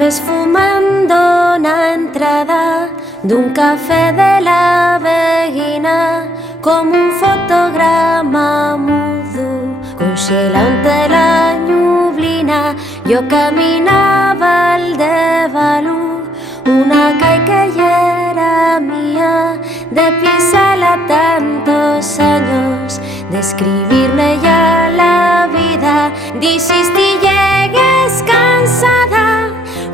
ves fumando na entrada dun café de la veguina, como un fotograma mudo conxela ante la ñublina. Yo caminaba al Devalú, una calle que ya era mía, de pisarla tantos años, de escribirme ya la vida. Dijiste llegues cansada,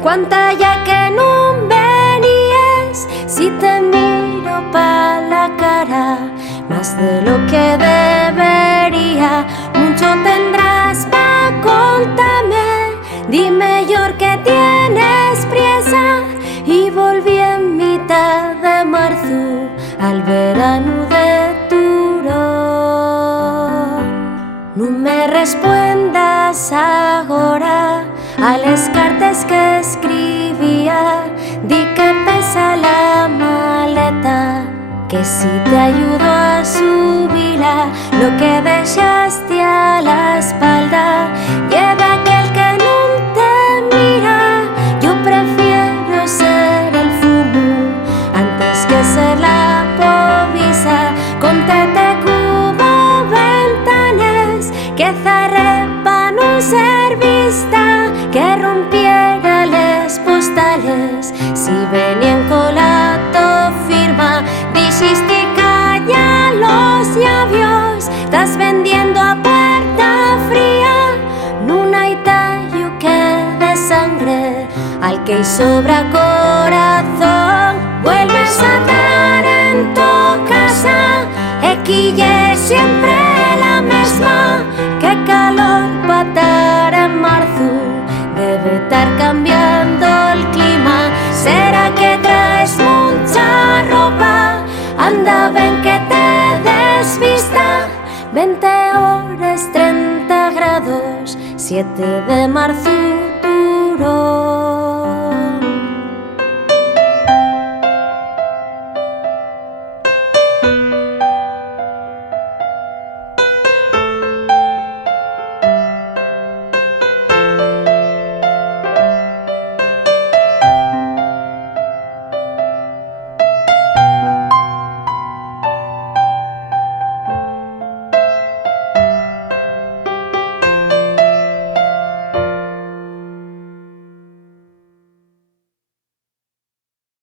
cuánta ya que no venías. Si te miro pa' la cara, más de lo que debería, mucho tendrás pa' contarme. Dime Yor que tienes prisa, y volví en mitad de marzo al verano de Turón. No me respondas agora a las cartas que escribía, di que pesa la maleta, que si te ayudo a subirla, lo que dejaste a la espalda, lleva aquel que no te mira. Yo prefiero ser el fumo antes que ser la povisa, con tete cubo ventanes, que cerré pa' no ser vista, que rompiera les postales, si venían con la firma. Dijiste calla los labios, estás vendiendo a puerta fría, no hay tallo que de sangre al que sobra corazón. Vuelves a estar en tu casa, equille siempre la misma, que calor pa' estar en marzo, debe estar cambiando el clima. ¿Será que traes mucha ropa? Anda, ven que te desvista. 20 horas, 30 grados, 7 de marzo